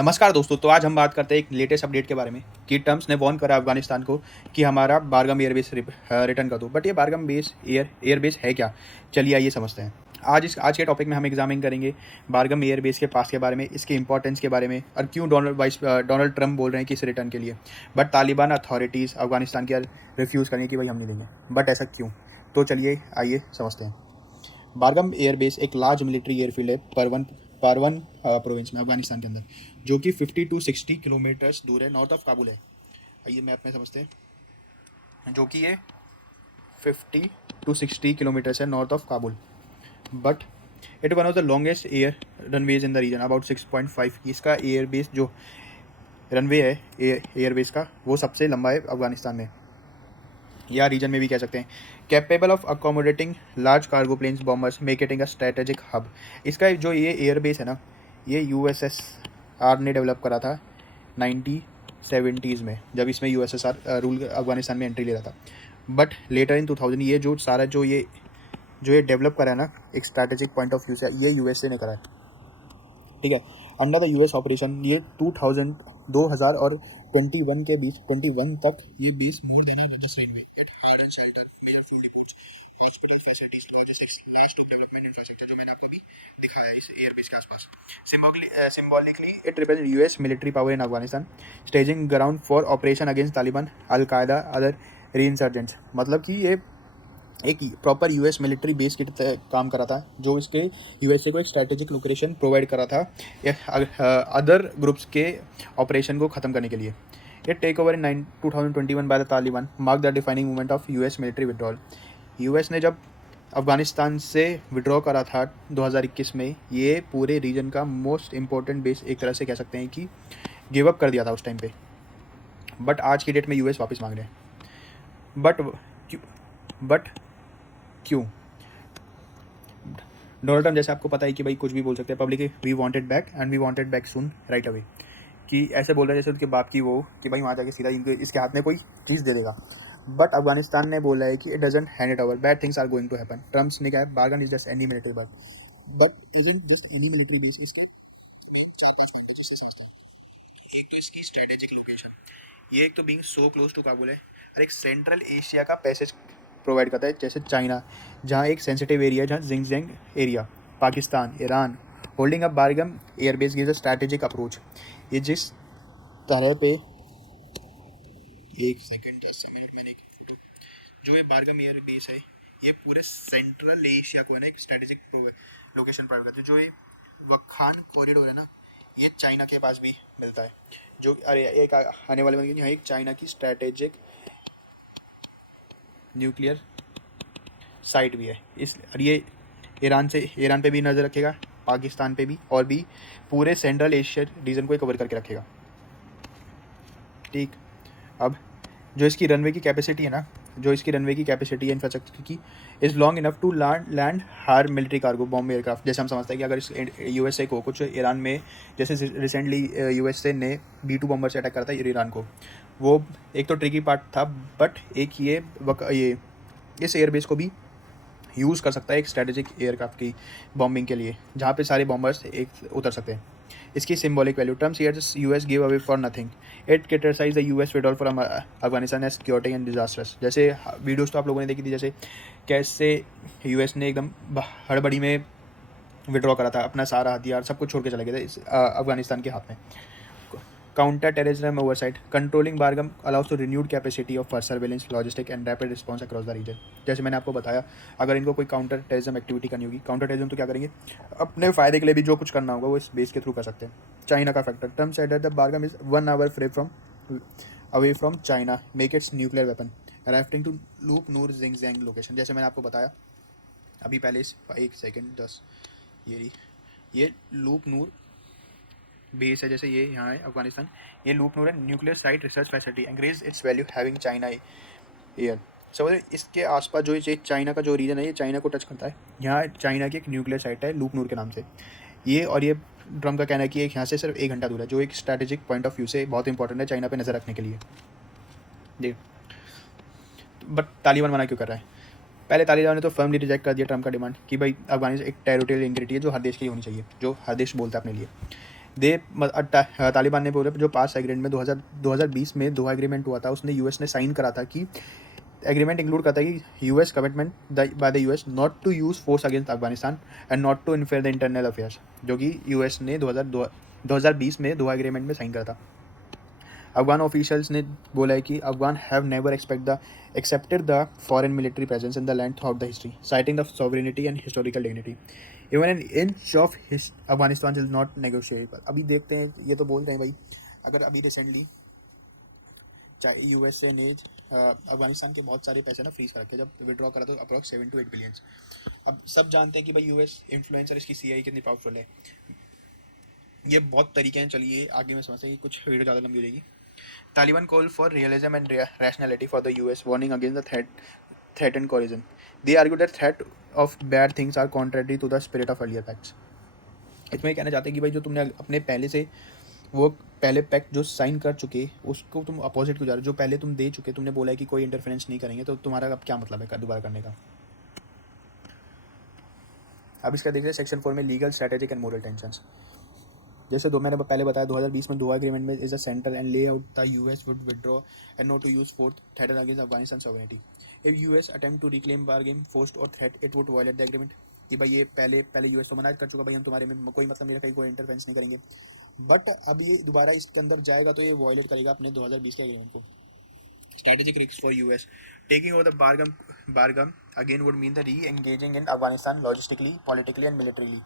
नमस्कार दोस्तों। तो आज हम बात करते हैं एक लेटेस्ट अपडेट के बारे में कि ट्रम्प ने वॉर्न करा अफगानिस्तान को कि हमारा बारगम एयरबेस रिटर्न कर दो। बट ये बारगम बेस एयरबेस है क्या? चलिए आइए समझते हैं। आज के टॉपिक में हम एग्जामिन करेंगे बारगम एयरबेस के पास के बारे में, इसके इंपॉर्टेंस के बारे में, और क्यों डोनाल्ड ट्रम्प बोल रहे हैं कि इस रिटर्न के लिए, बट तालिबान अथॉरिटीज़ अफगानिस्तान की रिफ्यूज़ करेंगे कि भाई हम नहीं लेंगे। बट ऐसा क्यों? तो चलिए आइए समझते हैं। बारगम एयरबेस एक लार्ज मिलिट्री एयरफील्ड है परवन प्रोविंस में, अफगानिस्तान के अंदर, जो कि 50 टू 60 किलोमीटर्स दूर है, नॉर्थ ऑफ काबुल है। आइए मैप में समझते हैं। जो कि ये 50 टू 60 किलोमीटर्स है north of Kabul. But it one of the longest air runways in the region, about 6.5। इसका एयरबेस जो रनवे है एयरबेस का, वो सबसे लंबा है अफगानिस्तान में, या रीजन में भी कह सकते हैं। Capable of accommodating large cargo planes bombers, make it a strategic hub. इसका जो ये एयरबेस है ना, ये यूएसएसआर ने डेवलप करा था 1970s में, जब इसमें यूएसएसआर रूल अफगानिस्तान में एंट्री ले रहा था। बट लेटर इन 2000 ये जो सारा जो ये डेवलप करा है ना, एक स्ट्रैटेजिक पॉइंट ऑफ व्यू से, ये यूएसए ने करा है। ठीक है। अंडर द यूएस ऑपरेशन ये 2000 और 21 के बीच, 21 तक ये base more than in railway it hard and shelter mayor field reports hospital facilities logistics last to development infrastructure, जो मैंने आपको अभी दिखाया इस एयरबेस के आसपास। Symbolically it represent US military power in Afghanistan, staging ground for operation against Taliban, al Qaeda, other रीइंसर्जेंट्स। मतलब कि ये एक प्रॉपर यूएस मिलिट्री बेस की काम करा था, जो इसके यूएसए को एक स्ट्रैटेजिक लोकेशन प्रोवाइड करा था अदर ग्रुप्स के ऑपरेशन को ख़त्म करने के लिए। ये take over in 2021 by the Taliban mark the defining movement of US military withdrawal. US ने जब अफगानिस्तान से विड्रॉ करा था 2021 में, ये पूरे रीजन का मोस्ट इम्पोर्टेंट बेस एक तरह से कह सकते हैं कि गिव अप कर दिया था उस टाइम पे। बट आज की डेट में यूएस वापस मांग रहे हैं। बट क्यों? डोनाल्ड ट्रम्प, जैसे आपको पता है कि भाई कुछ भी बोल सकते हैं public, we wanted back and we wanted back soon right away, कि ऐसे बोल रहे हैं जैसे उनके बाप की वो, कि भाई वहाँ जाके सीधा इनके इसके हाथ में कोई चीज़ दे देगा। बट अफगानिस्तान ने बोला है कि it doesn't hand it over, bad things are going to happen. Trump ने कहा है Bagram is just any military but isn't just any military base. इसके 4-5 पॉइंट जिससे समझते हैं। एक तो इसकी स्ट्रेटेजिक लोकेशन, ये एक तो being so close to Kabul है, और एक सेंट्रल एशिया का पैसेज प्रोवाइड करता है, जैसे चाइना, जहाँ एक सेंसिटिव एरिया, जहाँ Xinjiang area, Pakistan, Iran. Holding up Bagram airbase gives a strategic approach. ये जिस तरह पे, एक सेकंड 10 मिनट मैंने एक फोटो, जो ये बारगम एयरबेस है, ये पूरे सेंट्रल एशिया को है ना एक स्ट्रैटेजिक लोकेशन प्रोवाइड करती है। जो ये वखान कॉरिडोर है ना, ये चाइना के पास भी मिलता है, जो अरे एक आने वाले में यहाँ एक चाइना की स्ट्रैटेजिक न्यूक्लियर साइट भी है। इस और ये ईरान पे भी नज़र रखेगा, पाकिस्तान पे भी, और भी पूरे सेंट्रल एशिया रीजन को कवर करके रखेगा। ठीक। अब जो इसकी रनवे की कैपेसिटी है ना, जो इसकी रनवे की कैपेसिटी है इंफ्रास्ट्रक्चर की, is long enough to land her military cargo bomb aircraft. जैसे हम समझते हैं कि अगर इस यूएसए को कुछ ईरान में, जैसे रिसेंटली यूएसए ने B-2 बॉम्बर से अटैक करा था ईरान को, वो एक तो ट्रिकी पार्ट था, बट एक ये इस एयरबेस को भी यूज़ कर सकता है एक स्ट्रेटेजिक एयरक्राफ्ट की बॉम्बिंग के लिए, जहाँ पे सारे बॉम्बर्स एक उतर सकते हैं। इसकी symbolic value, terms years US give away for nothing, it criticize the US withdrawal from Afghanistan as chaotic and disasters. जैसे वीडियोस तो आप लोगों ने देखी थी, जैसे कैसे यूएस ने एकदम हड़बड़ी में विड्रॉ करा था, अपना सारा हथियार सब कुछ छोड़ के चले गए थे इस अफगानिस्तान के हाथ में। Counter terrorism oversight, controlling Bagram allows to renewed capacity of surveillance, logistic and rapid response across the region. जैसे मैंने आपको बताया, अगर इनको कोई काउंटर टेररिज्म एक्टिविटी करनी होगी, काउंटर टेररिज्म तो क्या करेंगे, अपने फायदे के लिए भी जो कुछ करना होगा वो इस बेस के थ्रू कर सकते हैं। चाइना का factor, term said that the Bagram is 1 hour away from China, make its nuclear weapon, rafting to loop near Xinjiang location. जैसे मैंने आपको बताया अभी पहले, इस 1 सेकेंड 10, ये लूप नूर बेस है, जैसे ये यहाँ है अफगानिस्तान, ये लूप नूर है nuclear site research facility, increase its value having China air. समझ, इसके आसपास जो ये चाइना का जो रीजन है, ये चाइना को टच करता है। यहाँ चाइना की एक न्यूक्लियर साइट है लूप नूर के नाम से ये, और ये ट्रम्प का कहना है कि एक यहाँ से सिर्फ 1 घंटा दूर है, जो एक स्ट्रैटेजिक पॉइंट ऑफ व्यू से बहुत इंपॉर्टेंट है चाइना पे नज़र रखने के लिए। जी। बट तालिबान मना क्यों कर रहा है? पहले तालिबान ने तो फर्मली रिजेक्ट कर दिया ट्रम्प का डिमांड कि भाई अफगानिस्तान एक टेरिटोरियल इंटीग्रिटी है जो हर देश के लिए होनी चाहिए, जो हर देश बोलता है अपने लिए। दे तालिबान ने बोले जो पास एग्रीमेंट में 2020 में दोहा एग्रीमेंट हुआ था, उसने यूएस ने साइन करा था कि एग्रीमेंट इंक्लूड करता है कि US commitment by the US not to use force against Afghanistan and not to interfere the internal affairs, जो कि यूएस ने 2020 में दोहा एग्रीमेंट में साइन करा था। अफगान ऑफिशियल्स ने बोला है कि Afghan have never accepted the foreign military presence in the land through the history, citing the sovereignty and historical dignity. Even an inch of Afghanistan is not negotiable. अभी देखते हैं, ये तो बोल रहे हैं भाई, अगर अभी रिसेंटली चाहे यूएसए ने अफगानिस्तान के बहुत सारे पैसे ना फ्रीज कर रखे, जब विड्रॉ करा तो अप्रॉक्स 7 to 8 बिलियंस। अब सब जानते हैं कि भाई यूएस इन्फ्लुएंसर, इसकी सीआई कितनी पावरफुल है। ये बहुत तरीके हैं, चलिए आगे मैं समझते हैं कि कुछ वीडियो ज़्यादा लंबी हो जाएगी। Taliban call for realism and rationality for the US, warning against the threat and coercion. They argue that threat of bad things are contrary to the spirit of earlier pacts. इसमें कहना चाहते हैं कि भाई जो तुमने अपने पहले से वो पहले पैक्ट जो साइन कर चुके, उसको तुम अपोजिट को जा रहे हो। जो पहले तुम दे चुके, तुमने बोला है कि कोई इंटरफेरेंस नहीं करेंगे, तो तुम्हारा अब क्या मतलब है दोबारा करने का। अब इसका देखते हैं सेक्शन 4 में legal, strategic and moral tensions. जैसे मैंने पहले बताया 2020 में दोहा एग्रीमेंट में is a center and lay out the US would withdraw and not to use force threaten against Afghanistan sovereignty. If US attempt to reclaim Bagram forced और threat it would violate the agreement. कि भाई ये पहले US तो मना कर चुका, भाई हम तुम्हारे में कोई मतलब नहीं रखा, कोई इंटरफेरेंस नहीं करेंगे, बट अब ये दोबारा इसके अंदर जाएगा तो ये वायलेट करेगा अपने 2020 के एग्रीमेंट को। Strategic risks for US. Taking over the Bargam again would mean the re-engaging in Afghanistan logistically, politically, and militarily.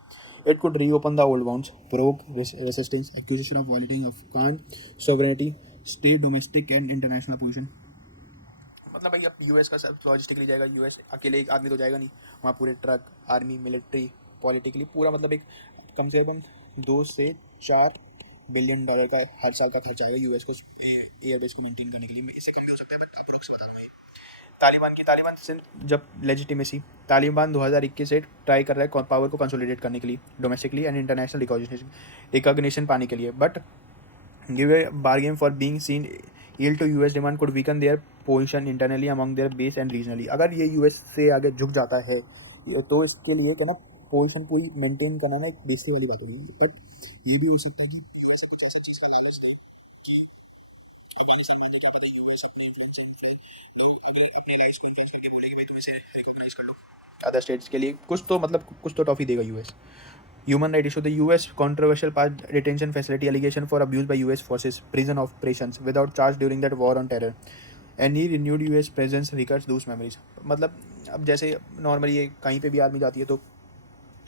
It could reopen the old wounds, provoke resistance, accusation of violating Afghan sovereignty, state, domestic, and international position. मतलब भाई अब US का सब logistically जाएगा, US अकेले एक आदमी तो जाएगा नहीं, वहाँ पूरे ट्रक, आर्मी, मिलिट्री, पॉलिटिकली पूरा, मतलब एक कम से कम $2 से $4 बिलियन का हर साल का खर्चा आएगा यूएस को एयरबेस को मेंटेन करने के लिए। इससे कम भी हो सकता है, बट अप्रोक्स बता दूँ। तालिबान से जब लेजिटिमेसी, तालिबान 2021 से ट्राई कर रहा है पावर को कंसोलिडेट करने के लिए डोमेस्टिकली एंड इंटरनेशनल रिकॉग्निशन पाने के लिए, but give a bargain for being seen yield to US demand could weaken their position internally among their base and regionally. अगर ये यूएस से आगे झुक जाता है तो इसके लिए क्या ना पोजीशन पूरी मेंटेन करना ना एक दूसरी वाली बात होगी। बट ये भी हो सकता है कि अदर स्टेट्स के लिए कुछ तो टॉफी देगा US. Human rights issue. The U.S. controversial past detention facility allegation for abuse by U.S. forces, prison operations without charge during that war on terror. Any renewed U.S. presence recurs those memories. मतलब अब जैसे normally ये कहीं पे भी आदमी जाती है तो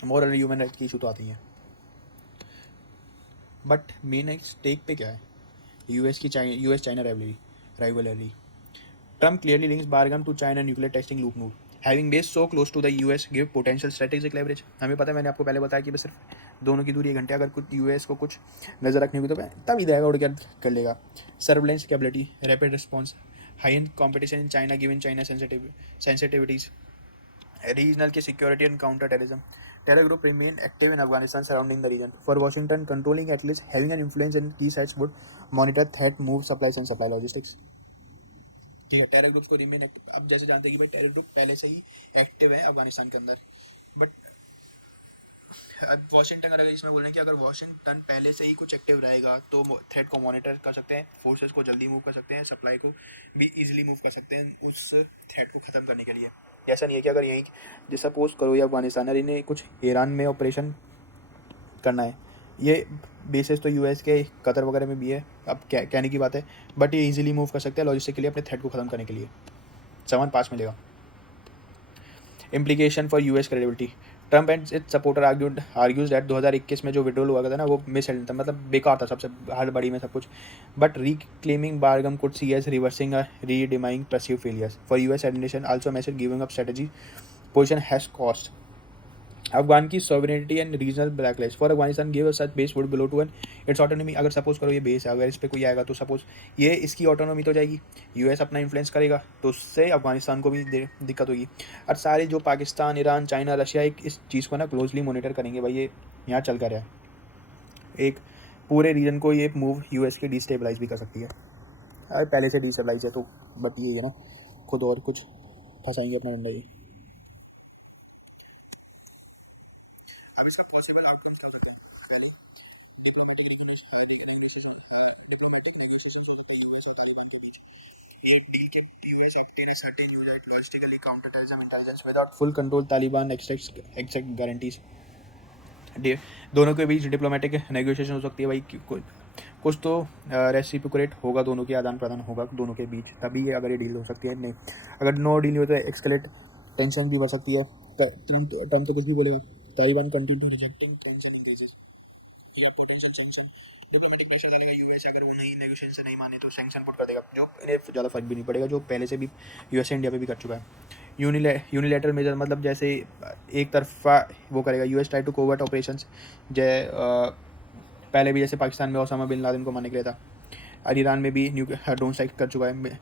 मॉरल ह्यूमन राइट्स की इशू तो आती हैं, बट मेन स्टेक पे क्या है US China rivalry. Trump clearly links Bargam to China nuclear testing loop node. Having base so close to the US give potential strategic leverage. हमें पता है, मैंने आपको पहले बताया कि बस सिर्फ दोनों की दूरी 1 घंटे, अगर कुछ यूएस को कुछ नज़र रखनी होगी तो तभी देगा उड़ कर लेगा। Surveillance capability, rapid response, high end competition in China given China sensitivities, regional की security and counter terrorism. Terror group remain active in Afghanistan surrounding the region. For Washington, controlling at least having an influence in key sites would monitor threat, move supplies and supply logistics. ठीक है, terror groups को remain active. अब जैसे जानते हैं कि भाई terror group पहले से ही एक्टिव है अफगानिस्तान के अंदर, बट अब वाशिंगटन अगर इसमें बोल रहे हैं कि अगर वाशिंगटन पहले से ही कुछ एक्टिव रहेगा तो थ्रेट को मॉनिटर कर सकते हैं, फोर्सेस को जल्दी मूव कर सकते हैं, सप्लाई को भी इजीली मूव कर सकते हैं उस थ्रेट को ख़त्म करने के लिए। ऐसा नहीं है कि अगर यहीं जैसे सपोज करो या अफगानिस्तान अरे इन्हें कुछ ईरान में ऑपरेशन करना है, ये बेसिस तो यूएस के कतर वगैरह में भी है, अब कहने की बात है, बट ये इजीली मूव कर सकते हैं लॉजिस्टिक के लिए अपने थ्रेट को ख़त्म करने के लिए। सामान पास मिलेगा। Implication for US credibility, Trump and it's supporter argues that 2021 में जो विड्रॉल हुआ था ना वो मिस था, मतलब बेकार था सबसे हड़बड़ी में सब कुछ, but reclaiming Bagram could see as reversing redeeming perceive failures for US administration also message giving up strategy position has cost Afghan की sovereignty and regional backlash for Afghanistan give such base would below to an its autonomy. अगर suppose करो ये base है, अगर इस पर कोई आएगा तो सपोज ये इसकी ऑटोनॉमी तो जाएगी, यूएस अपना इन्फ्लुएंस करेगा तो उससे अफगानिस्तान को भी दिक्कत होगी। और सारे जो पाकिस्तान, ईरान, चाइना, रशिया एक इस चीज़ को ना क्लोजली मॉनिटर करेंगे, भाई ये यहाँ चल कर है, एक पूरे रीजन को ये मूव यूएस के डिस्टेबलाइज भी कर सकती है। अरे पहले से डिस्टेबलाइज है तो बस ये है ना, खुद और कुछ फंसाएंगे अपना डंडा ये। अब इसका पॉसिबल आउटकम क्या होगा? Diplomatic logistically counter terrorism intelligence without full control Taliban exact guarantees. दोनों के बीच डिप्लोमेटिक नेगोशिएशन हो सकती है भाई, कुछ तो रेसिप्रोकेट होगा, दोनों के आदान प्रदान होगा दोनों के बीच, तभी अगर ये डील हो सकती है। नहीं, अगर नो डील हो तो एक्सकेलेट टेंशन भी बढ़ सकती है। ट्रम्प तो कुछ भी बोलेगा, Taliban continue rejecting tension increases या पोटेंशियल सैंक्शन, डिप्लोमेटिक प्रेशर डालेगा यूएस, अगर वो नहीं नेगोशिएशन नहीं माने तो सैंक्शन पुट कर देगा, जो इन्हें ज़्यादा फर्क भी नहीं पड़ेगा, जो पहले से भी यूएस इंडिया पे भी कर चुका है। यूनिलेटरल मेजर मतलब जैसे एक तरफा वो करेगा, US try to covert operations, जय पहले भी जैसे पाकिस्तान में ओसामा बिन लादेन को मारने के लिए था, और ईरान में भी ड्रोन स्ट्राइक कर चुका है,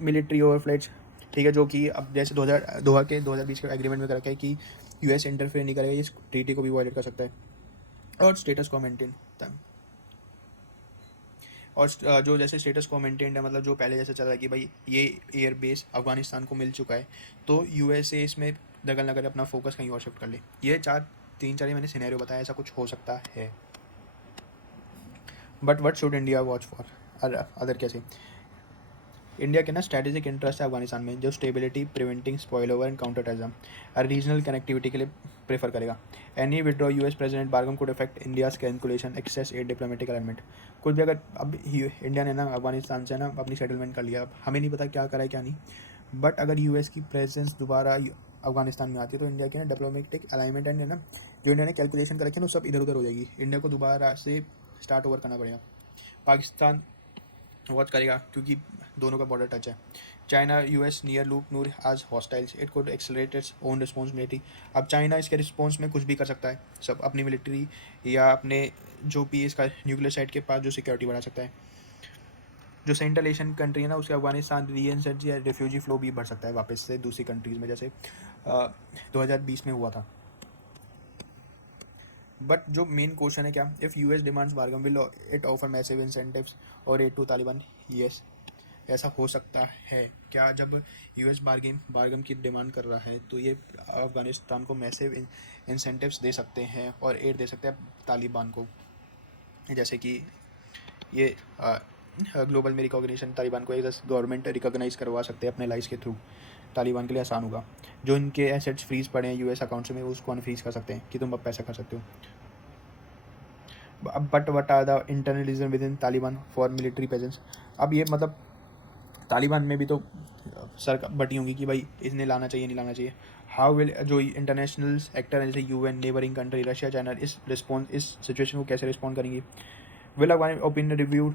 मिलिट्री ओवरफ्लाइट्स, ठीक है, जो कि अब जैसे 2020 के एग्रीमेंट में कर रखा है कि यूएस इंटरफेयर नहीं करेगा, इस ट्रीटी को भी वायलेट कर सकता है, और स्टेटस को मेंटेन, और जो जैसे स्टेटस को मेंटेन है, मतलब जो पहले जैसे चल रहा है कि भाई ये एयर बेस अफगानिस्तान को मिल चुका है, तो यूएसए इसमें दखल न करे, अपना फोकस कहीं और शिफ्ट कर ले। ये तीन चार मैंने सिनेरियो बताया, ऐसा कुछ हो सकता है। But what should India watch for other, कैसे इंडिया के ना स्ट्रैटेजिक इंटरेस्ट है अफगानिस्तान में, जो stability, preventing spoil over and counter terrorism और रीजनल कनेक्टिविटी के लिए प्रेफर करेगा। Any withdraw US president Bagram could affect India's calculation access aid diplomatic alignment. कुछ भी अगर अब इंडिया ने ना अफगानिस्तान से ना अपनी सेटलमेंट कर लिया, अब हमें नहीं पता क्या करा है क्या नहीं, बट अगर यूएस की प्रेजेंस दोबारा अफगानिस्तान में आती है तो इंडिया के ना डिप्लोमेटिक अलाइनमेंट एंड ना जो इंडिया ने कैलकुलेशन कर रखी है ना, सब इधर उधर हो जाएगी, इंडिया को दोबारा से स्टार्ट ओवर करना पड़ेगा। पाकिस्तान वॉच करेगा क्योंकि दोनों का बॉर्डर टच है। चाइना यूएस नियर लूप नूर आज हॉस्टाइल्स, it code accelerate its own responsibility. अब चाइना इसके रिस्पॉन्स में कुछ भी कर सकता है, सब अपनी मिलिट्री या अपने जो भी इसका न्यूक्लियर साइट के पास जो सिक्योरिटी बढ़ा सकता है। जो सेंट्रल एशियन कंट्री है ना, उसके अफगानिस्तान रीइंसर्जी या रेफ्यूजी फ्लो भी बढ़ सकता है वापस से दूसरी कंट्रीज़ में, जैसे 2020 में हुआ था। बट जो मेन क्वेश्चन है क्या, if US demands Bagram will it offer massive incentives और एड टू तालिबान, यस ऐसा हो सकता है क्या, जब यूएस बारगम की डिमांड कर रहा है तो ये अफगानिस्तान को मैसिव इंसेंटिव्स दे सकते हैं और एड दे सकते हैं तालिबान को, जैसे कि ये ग्लोबल में रिकॉग्निशन तालिबान को एज गवर्नमेंट रिकॉग्नाइज करवा सकते हैं अपने लाइस के थ्रू, तालिबान के लिए आसान होगा। जो इनके एसेट्स फ्रीज पड़े हैं यूएस अकाउंट्स में, उसको अनफ्रीज कर सकते हैं कि तुम अब पैसा कर सकते हो। But what are the internal reason within Taliban for military presence. अब ये मतलब तालिबान में भी तो सर बटी होंगी कि भाई इसने लाना चाहिए नहीं लाना चाहिए। हाउ विल जो इंटरनेशनल एक्टर हैं जैसे UN, neighbouring country Russia, China इस सिचुएशन को कैसे रिस्पॉन्ड करेंगी। Will Afghan opinion review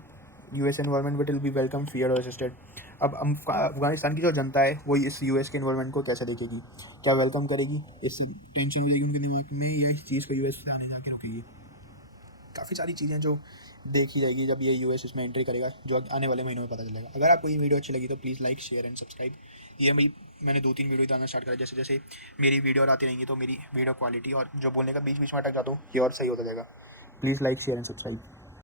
US involvement will be welcome, fear और असिस्टेड। अब अफगानिस्तान की जो जनता है वो इस यूएस के इन्वॉल्वमेंट को कैसे देखेगी, क्या वेलकम करेगी, इस टेंशन उनके दिमाग में, या इस चीज़ को यूएस से आने जाके रुकेगी। काफ़ी सारी चीज़ें जो देखी जाएगी जब ये यूएस इसमें एंट्री करेगा, जो आने वाले महीनों में पता चलेगा। अगर आपको ये वीडियो अच्छी लगी तो please like share and subscribe. ये भाई मैंने 2-3 वीडियो डालना स्टार्ट करा, जैसे जैसे मेरी वीडियो और आती रहेंगी तो मेरी वीडियो क्वालिटी और जो बोलने का बीच बीच में अटक जाता हूँ ये और सही होता जाएगा। Please like share and subscribe.